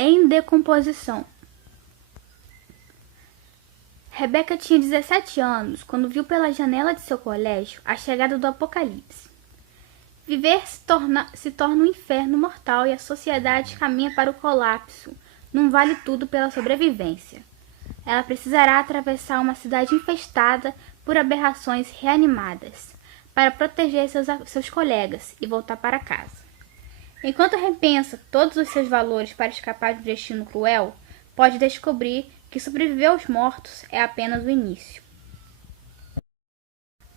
Em decomposição. Rebeca tinha 17 anos quando viu pela janela de seu colégio a chegada do apocalipse. Viver se torna um inferno mortal e a sociedade caminha para o colapso, num vale tudo pela sobrevivência. Ela precisará atravessar uma cidade infestada por aberrações reanimadas, para proteger seus colegas e voltar para casa. Enquanto repensa todos os seus valores para escapar de um destino cruel, pode descobrir que sobreviver aos mortos é apenas o início.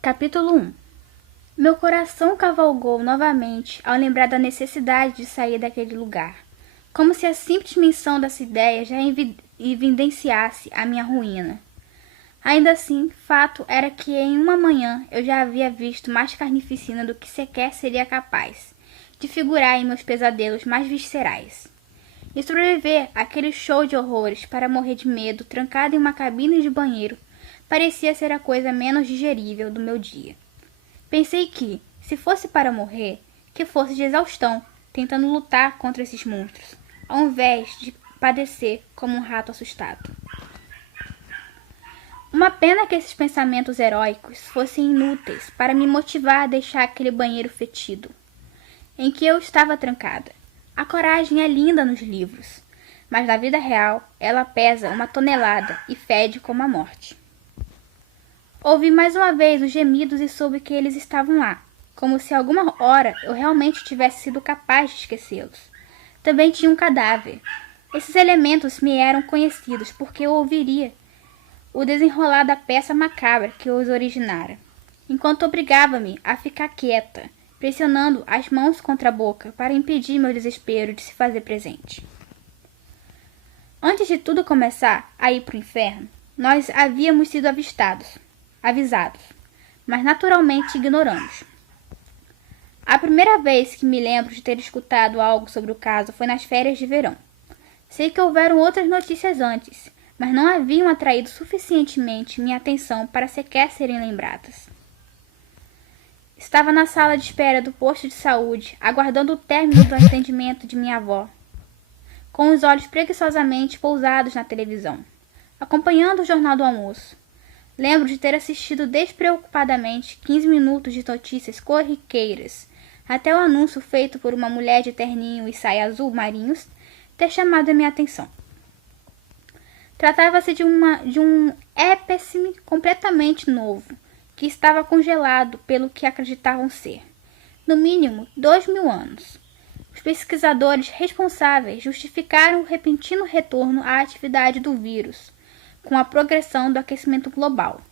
Capítulo 1. Meu coração cavalgou novamente ao lembrar da necessidade de sair daquele lugar, como se a simples menção dessa ideia já evidenciasse a minha ruína. Ainda assim, fato era que em uma manhã eu já havia visto mais carnificina do que sequer seria capaz de figurar em meus pesadelos mais viscerais. E sobreviver àquele show de horrores para morrer de medo trancado em uma cabine de banheiro parecia ser a coisa menos digerível do meu dia. Pensei que, se fosse para morrer, que fosse de exaustão, tentando lutar contra esses monstros, ao invés de padecer como um rato assustado. Uma pena que esses pensamentos heróicos fossem inúteis para me motivar a deixar aquele banheiro fetido, em que eu estava trancada. A coragem é linda nos livros, mas na vida real ela pesa 1 tonelada e fede como a morte. Ouvi mais uma vez os gemidos e soube que eles estavam lá, como se alguma hora eu realmente tivesse sido capaz de esquecê-los. Também tinha um cadáver. Esses elementos me eram conhecidos porque eu ouviria o desenrolar da peça macabra que os originara, enquanto obrigava-me a ficar quieta, pressionando as mãos contra a boca para impedir meu desespero de se fazer presente. Antes de tudo começar a ir para o inferno, nós havíamos sido avisados, mas naturalmente ignoramos. A primeira vez que me lembro de ter escutado algo sobre o caso foi nas férias de verão. Sei que houveram outras notícias antes, mas não haviam atraído suficientemente minha atenção para sequer serem lembradas. Estava na sala de espera do posto de saúde, aguardando o término do atendimento de minha avó, com os olhos preguiçosamente pousados na televisão, acompanhando o jornal do almoço. Lembro de ter assistido despreocupadamente 15 minutos de notícias corriqueiras, até o anúncio feito por uma mulher de terninho e saia azul marinhos ter chamado a minha atenção. Tratava-se de um épécime completamente novo, que estava congelado pelo que acreditavam ser, no mínimo 2000 anos. Os pesquisadores responsáveis justificaram o repentino retorno à atividade do vírus, com a progressão do aquecimento global,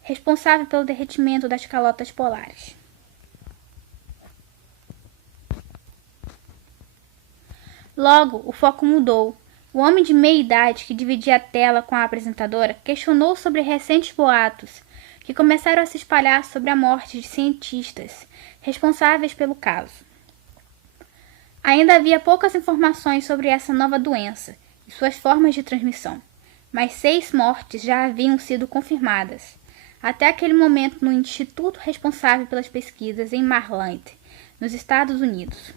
responsável pelo derretimento das calotas polares. Logo, o foco mudou. O homem de meia idade que dividia a tela com a apresentadora questionou sobre recentes boatos que começaram a se espalhar sobre a morte de cientistas responsáveis pelo caso. Ainda havia poucas informações sobre essa nova doença e suas formas de transmissão, mas 6 mortes já haviam sido confirmadas, até aquele momento no instituto responsável pelas pesquisas em Maryland, nos Estados Unidos.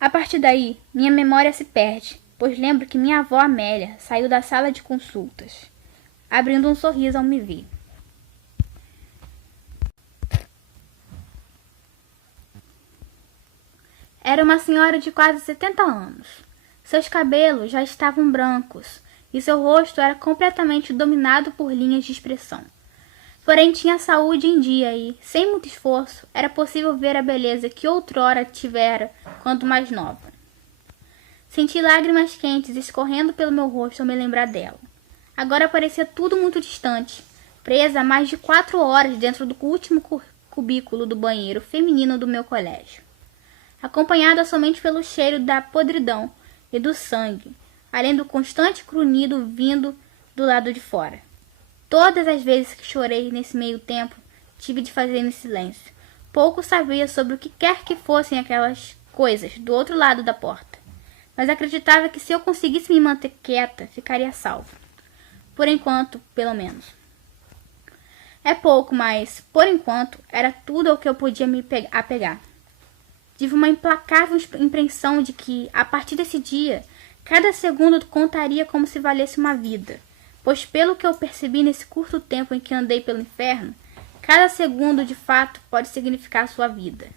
A partir daí, minha memória se perde, pois lembro que minha avó Amélia saiu da sala de consultas, abrindo um sorriso ao me ver. Era uma senhora de quase 70 anos. Seus cabelos já estavam brancos e seu rosto era completamente dominado por linhas de expressão. Porém, tinha a saúde em dia e, sem muito esforço, era possível ver a beleza que outrora tivera quando mais nova. Senti lágrimas quentes escorrendo pelo meu rosto ao me lembrar dela. Agora parecia tudo muito distante, presa há mais de 4 horas dentro do último cubículo do banheiro feminino do meu colégio, acompanhada somente pelo cheiro da podridão e do sangue, além do constante grunhido vindo do lado de fora. Todas as vezes que chorei nesse meio tempo, tive de fazer em silêncio. Pouco sabia sobre o que quer que fossem aquelas coisas do outro lado da porta, mas acreditava que se eu conseguisse me manter quieta, ficaria salvo. Por enquanto, pelo menos. É pouco, mas, por enquanto, era tudo ao que eu podia me apegar. Tive uma implacável impressão de que, a partir desse dia, cada segundo contaria como se valesse uma vida, pois pelo que eu percebi nesse curto tempo em que andei pelo inferno, cada segundo de fato pode significar sua vida.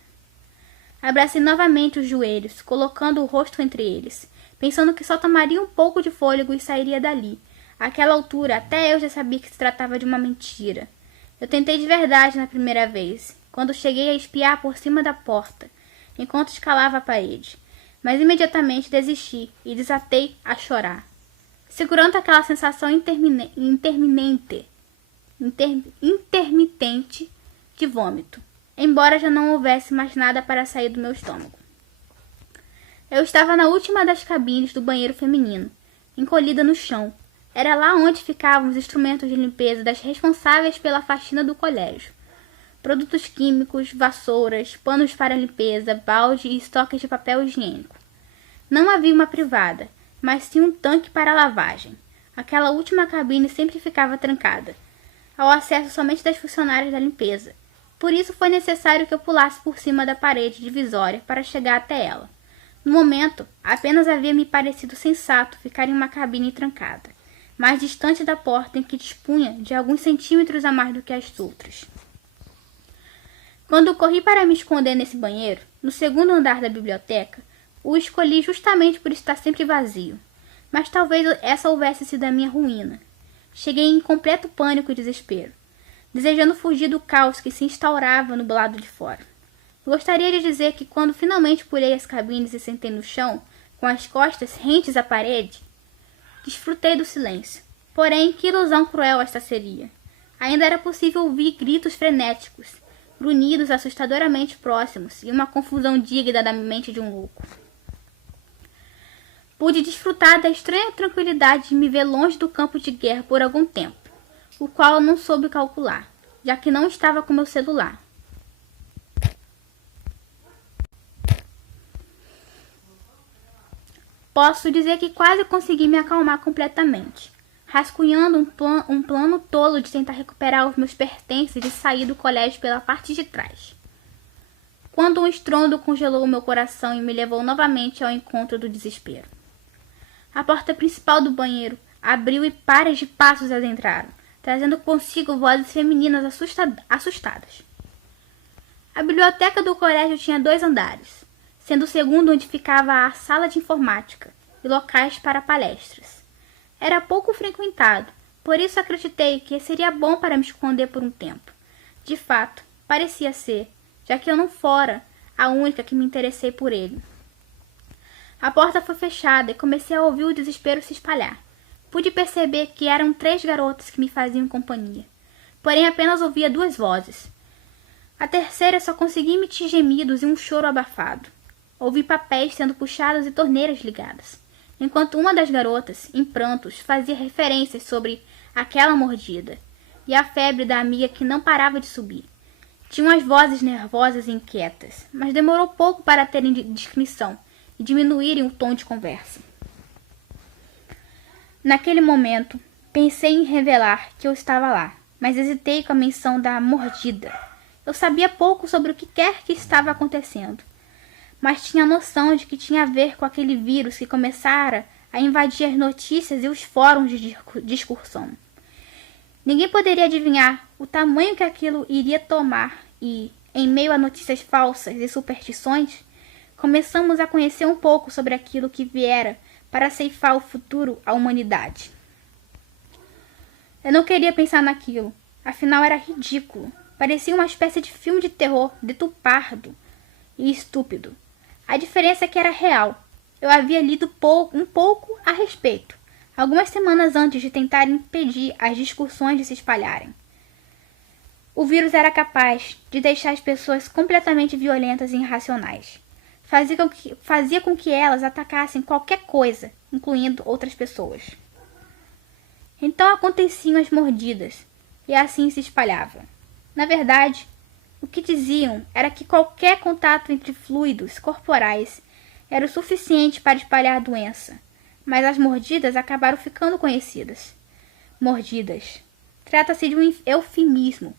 Abracei novamente os joelhos, colocando o rosto entre eles, pensando que só tomaria um pouco de fôlego e sairia dali. Àquela altura, até eu já sabia que se tratava de uma mentira. Eu tentei de verdade na primeira vez, quando cheguei a espiar por cima da porta, enquanto escalava a parede, mas imediatamente desisti e desatei a chorar, segurando aquela sensação intermitente de vômito, embora já não houvesse mais nada para sair do meu estômago. Eu estava na última das cabines do banheiro feminino, encolhida no chão. Era lá onde ficavam os instrumentos de limpeza das responsáveis pela faxina do colégio. Produtos químicos, vassouras, panos para limpeza, balde e estoques de papel higiênico. Não havia uma privada, mas sim um tanque para lavagem. Aquela última cabine sempre ficava trancada, ao acesso somente das funcionárias da limpeza. Por isso foi necessário que eu pulasse por cima da parede divisória para chegar até ela. No momento, apenas havia me parecido sensato ficar em uma cabine trancada, mais distante da porta em que dispunha de alguns centímetros a mais do que as outras. Quando corri para me esconder nesse banheiro, no segundo andar da biblioteca, o escolhi justamente por estar sempre vazio. Mas talvez essa houvesse sido a minha ruína. Cheguei em completo pânico e desespero, desejando fugir do caos que se instaurava no lado de fora. Gostaria de dizer que quando finalmente pulei as cabines e sentei no chão, com as costas rentes à parede, desfrutei do silêncio. Porém, que ilusão cruel esta seria. Ainda era possível ouvir gritos frenéticos, grunhidos assustadoramente próximos e uma confusão digna da mente de um louco. Pude desfrutar da estranha tranquilidade de me ver longe do campo de guerra por algum tempo, o qual eu não soube calcular, já que não estava com meu celular. Posso dizer que quase consegui me acalmar completamente, rascunhando um plano tolo de tentar recuperar os meus pertences e sair do colégio pela parte de trás. Quando um estrondo congelou o meu coração e me levou novamente ao encontro do desespero. A porta principal do banheiro abriu e pares de passos adentraram, trazendo consigo vozes femininas assustadas. A biblioteca do colégio tinha 2 andares, sendo o segundo onde ficava a sala de informática e locais para palestras. Era pouco frequentado, por isso acreditei que seria bom para me esconder por um tempo. De fato, parecia ser, já que eu não fora a única que me interessei por ele. A porta foi fechada e comecei a ouvir o desespero se espalhar. Pude perceber que eram 3 garotas que me faziam companhia, porém apenas ouvia 2 vozes. A terceira só conseguia emitir gemidos e um choro abafado. Ouvi papéis sendo puxados e torneiras ligadas, enquanto uma das garotas, em prantos, fazia referências sobre aquela mordida e a febre da amiga que não parava de subir. Tinham as vozes nervosas e inquietas, mas demorou pouco para terem discrição e diminuírem o tom de conversa. Naquele momento, pensei em revelar que eu estava lá, mas hesitei com a menção da mordida. Eu sabia pouco sobre o que quer que estava acontecendo, mas tinha noção de que tinha a ver com aquele vírus que começara a invadir as notícias e os fóruns de discussão. Ninguém poderia adivinhar o tamanho que aquilo iria tomar e, em meio a notícias falsas e superstições, começamos a conhecer um pouco sobre aquilo que viera para ceifar o futuro à humanidade. Eu não queria pensar naquilo, afinal era ridículo. Parecia uma espécie de filme de terror, deturpado e estúpido. A diferença é que era real. Eu havia lido um pouco a respeito, algumas semanas antes de tentar impedir as discussões de se espalharem. O vírus era capaz de deixar as pessoas completamente violentas e irracionais. Fazia com que elas atacassem qualquer coisa, incluindo outras pessoas. Então aconteciam as mordidas, e assim se espalhava. Na verdade, o que diziam era que qualquer contato entre fluidos corporais era o suficiente para espalhar a doença, mas as mordidas acabaram ficando conhecidas. Mordidas. Trata-se de um eufemismo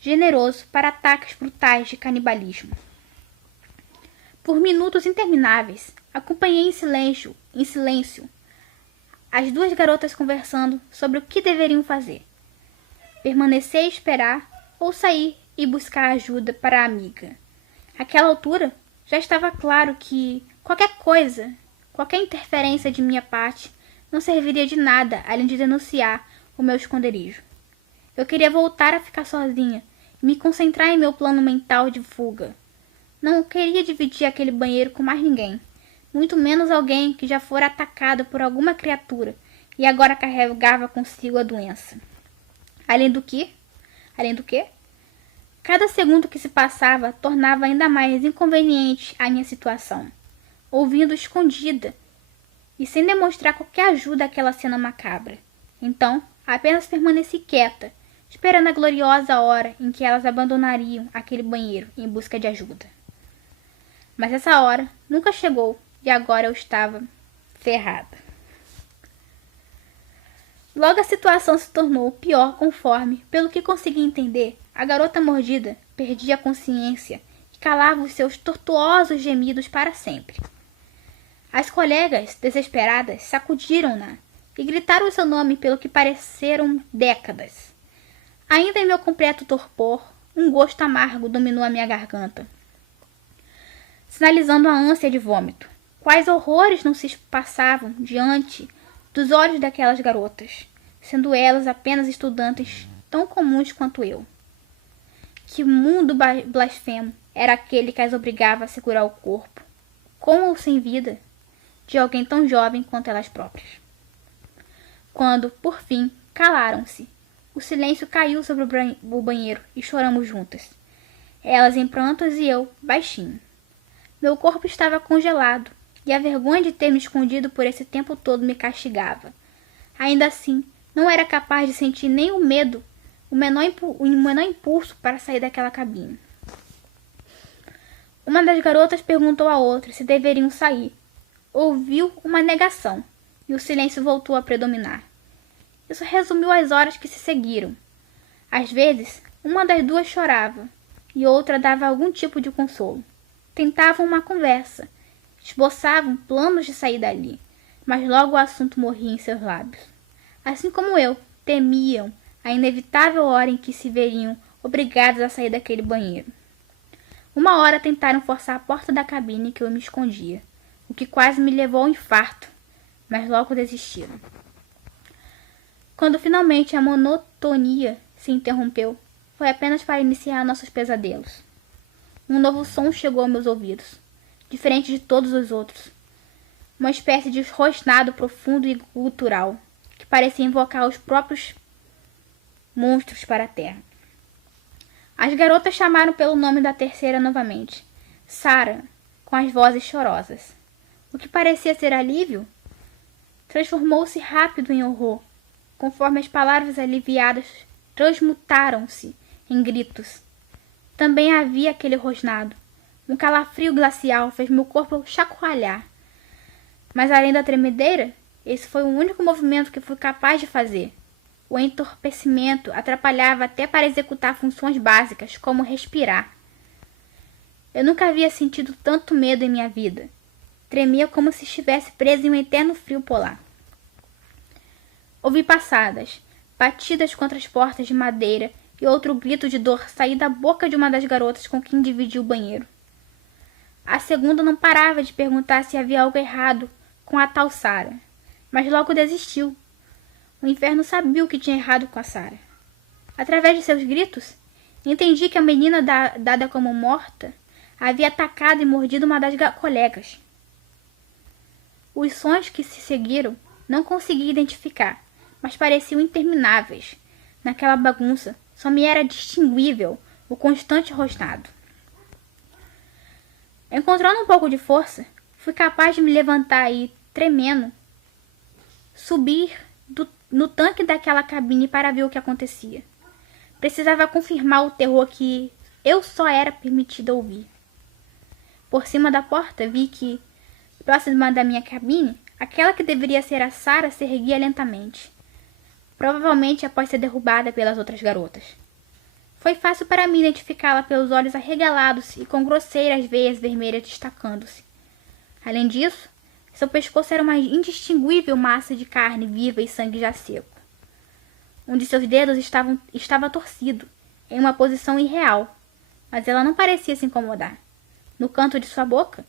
generoso para ataques brutais de canibalismo. Por minutos intermináveis, acompanhei em silêncio, as duas garotas conversando sobre o que deveriam fazer. Permanecer e esperar ou sair e buscar ajuda para a amiga. Àquela altura, já estava claro que qualquer coisa, qualquer interferência de minha parte, não serviria de nada além de denunciar o meu esconderijo. Eu queria voltar a ficar sozinha e me concentrar em meu plano mental de fuga. Não queria dividir aquele banheiro com mais ninguém, muito menos alguém que já fora atacado por alguma criatura e agora carregava consigo a doença. Além do que, cada segundo que se passava tornava ainda mais inconveniente a minha situação. Ouvindo escondida e sem demonstrar qualquer ajuda àquela cena macabra. Então, apenas permaneci quieta, esperando a gloriosa hora em que elas abandonariam aquele banheiro em busca de ajuda. Mas essa hora nunca chegou e agora eu estava ferrada. Logo a situação se tornou pior conforme, pelo que consegui entender, a garota mordida perdia a consciência e calava os seus tortuosos gemidos para sempre. As colegas, desesperadas, sacudiram-na e gritaram seu nome pelo que pareceram décadas. Ainda em meu completo torpor, um gosto amargo dominou a minha garganta, sinalizando a ânsia de vômito. Quais horrores não se passavam diante dos olhos daquelas garotas, sendo elas apenas estudantes tão comuns quanto eu. Que mundo blasfemo era aquele que as obrigava a segurar o corpo, com ou sem vida, de alguém tão jovem quanto elas próprias. Quando, por fim, calaram-se, o silêncio caiu sobre o banheiro e choramos juntas. Elas em prantos e eu, baixinho. Meu corpo estava congelado, e a vergonha de ter me escondido por esse tempo todo me castigava. Ainda assim, não era capaz de sentir nem o medo, o menor impulso para sair daquela cabine. Uma das garotas perguntou à outra se deveriam sair. Ouviu uma negação, e o silêncio voltou a predominar. Isso resumiu as horas que se seguiram. Às vezes, uma das duas chorava, e outra dava algum tipo de consolo. Tentavam uma conversa, esboçavam planos de sair dali, mas logo o assunto morria em seus lábios. Assim como eu, temiam a inevitável hora em que se veriam obrigados a sair daquele banheiro. Uma hora tentaram forçar a porta da cabine em que eu me escondia, o que quase me levou ao infarto, mas logo desistiram. Quando finalmente a monotonia se interrompeu, foi apenas para iniciar nossos pesadelos. Um novo som chegou aos meus ouvidos, diferente de todos os outros. Uma espécie de rosnado profundo e gutural, que parecia invocar os próprios monstros para a terra. As garotas chamaram pelo nome da terceira novamente, Sarah, com as vozes chorosas. O que parecia ser alívio transformou-se rápido em horror, conforme as palavras aliviadas transmutaram-se em gritos. Também havia aquele rosnado. Um calafrio glacial fez meu corpo chacoalhar. Mas além da tremedeira, esse foi o único movimento que fui capaz de fazer. O entorpecimento atrapalhava até para executar funções básicas, como respirar. Eu nunca havia sentido tanto medo em minha vida. Tremia como se estivesse preso em um eterno frio polar. Ouvi passadas, batidas contra as portas de madeira e outro grito de dor sair da boca de uma das garotas com quem dividi o banheiro. A segunda não parava de perguntar se havia algo errado com a tal Sarah, mas logo desistiu. O inferno sabia o que tinha errado com a Sarah. Através de seus gritos, entendi que a menina dada como morta havia atacado e mordido uma das colegas. Os sons que se seguiram não consegui identificar, mas pareciam intermináveis. Naquela bagunça, só me era distinguível o constante rosnado. Encontrando um pouco de força, fui capaz de me levantar e, tremendo, subir no tanque daquela cabine para ver o que acontecia. Precisava confirmar o terror que eu só era permitida ouvir. Por cima da porta, vi que, próxima da minha cabine, aquela que deveria ser a Sarah se erguia lentamente, provavelmente após ser derrubada pelas outras garotas. Foi fácil para mim identificá-la pelos olhos arregalados e com grosseiras veias vermelhas destacando-se. Além disso, seu pescoço era uma indistinguível massa de carne viva e sangue já seco. Um de seus dedos estava torcido, em uma posição irreal, mas ela não parecia se incomodar. No canto de sua boca,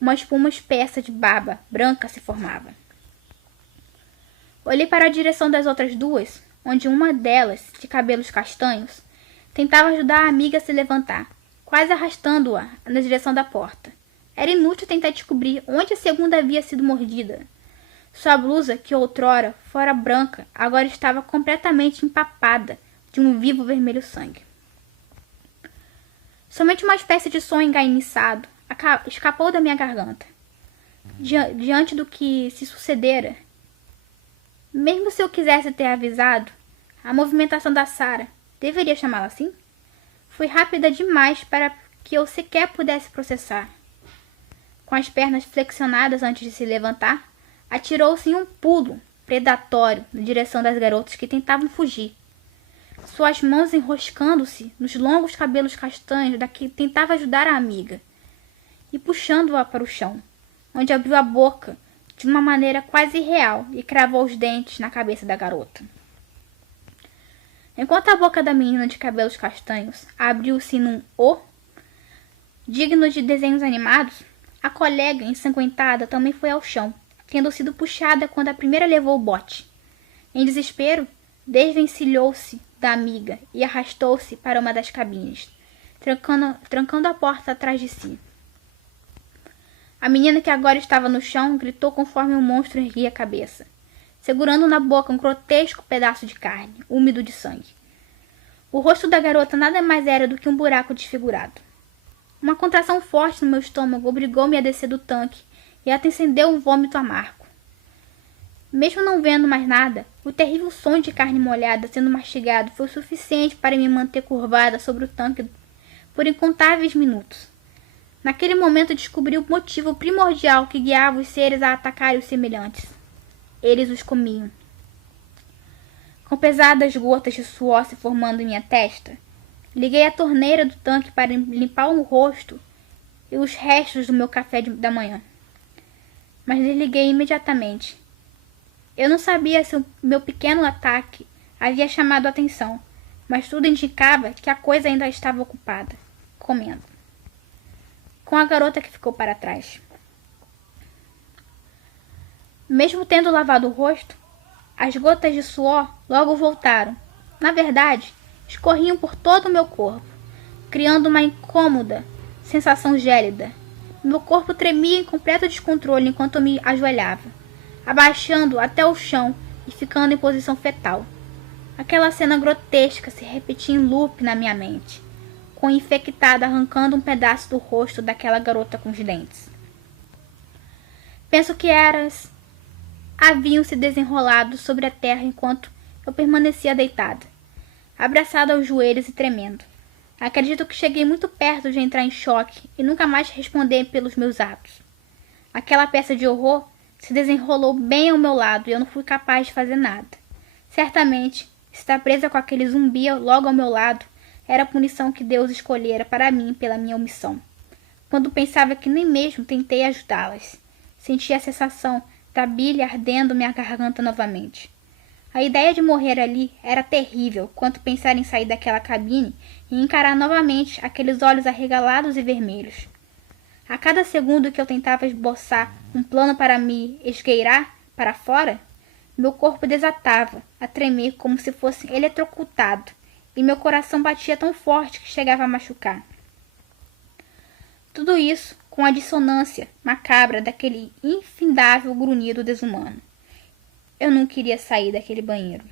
uma espuma espessa de baba branca se formava. Olhei para a direção das outras duas, onde uma delas, de cabelos castanhos, tentava ajudar a amiga a se levantar, quase arrastando-a na direção da porta. Era inútil tentar descobrir onde a segunda havia sido mordida. Sua blusa, que outrora fora branca, agora estava completamente empapada de um vivo vermelho sangue. Somente uma espécie de som engainiçado escapou da minha garganta. Diante do que se sucedera, mesmo se eu quisesse ter avisado, a movimentação da Sarah, deveria chamá-la assim, foi rápida demais para que eu sequer pudesse processar. Com as pernas flexionadas antes de se levantar, atirou-se em um pulo predatório na direção das garotas que tentavam fugir. Suas mãos enroscando-se nos longos cabelos castanhos da que tentava ajudar a amiga, e puxando-a para o chão, onde abriu a boca de uma maneira quase irreal e cravou os dentes na cabeça da garota. Enquanto a boca da menina de cabelos castanhos abriu-se num O, digno de desenhos animados, a colega ensanguentada também foi ao chão, tendo sido puxada quando a primeira levou o bote. Em desespero, desvencilhou-se da amiga e arrastou-se para uma das cabines, trancando a porta atrás de si. A menina, que agora estava no chão, gritou conforme o monstro erguia a cabeça, segurando na boca um grotesco pedaço de carne, úmido de sangue. O rosto da garota nada mais era do que um buraco desfigurado. Uma contração forte no meu estômago obrigou-me a descer do tanque e acendeu um vômito amargo. Mesmo não vendo mais nada, o terrível som de carne molhada sendo mastigado foi o suficiente para me manter curvada sobre o tanque por incontáveis minutos. Naquele momento descobri o motivo primordial que guiava os seres a atacarem os semelhantes. Eles os comiam. Com pesadas gotas de suor se formando em minha testa, liguei a torneira do tanque para limpar o rosto e os restos do meu café da manhã. Mas desliguei imediatamente. Eu não sabia se o meu pequeno ataque havia chamado a atenção, mas tudo indicava que a coisa ainda estava ocupada, comendo, com a garota que ficou para trás. Mesmo tendo lavado o rosto, as gotas de suor logo voltaram. Na verdade, escorriam por todo o meu corpo, criando uma incômoda sensação gélida. Meu corpo tremia em completo descontrole enquanto eu me ajoelhava, abaixando até o chão e ficando em posição fetal. Aquela cena grotesca se repetia em loop na minha mente, com o infectado arrancando um pedaço do rosto daquela garota com os dentes. Penso que eras haviam se desenrolado sobre a terra enquanto eu permanecia deitada, abraçada aos joelhos e tremendo. Acredito que cheguei muito perto de entrar em choque e nunca mais responder pelos meus atos. Aquela peça de horror se desenrolou bem ao meu lado e eu não fui capaz de fazer nada. Certamente, estar presa com aquele zumbi logo ao meu lado era a punição que Deus escolhera para mim pela minha omissão. Quando pensava que nem mesmo tentei ajudá-las, senti a sensação da bilha ardendo minha garganta novamente. A ideia de morrer ali era terrível quanto pensar em sair daquela cabine e encarar novamente aqueles olhos arregalados e vermelhos. A cada segundo que eu tentava esboçar um plano para me esgueirar para fora, meu corpo desatava a tremer como se fosse eletrocutado e meu coração batia tão forte que chegava a machucar. Tudo isso com a dissonância macabra daquele infindável grunhido desumano. Eu não queria sair daquele banheiro.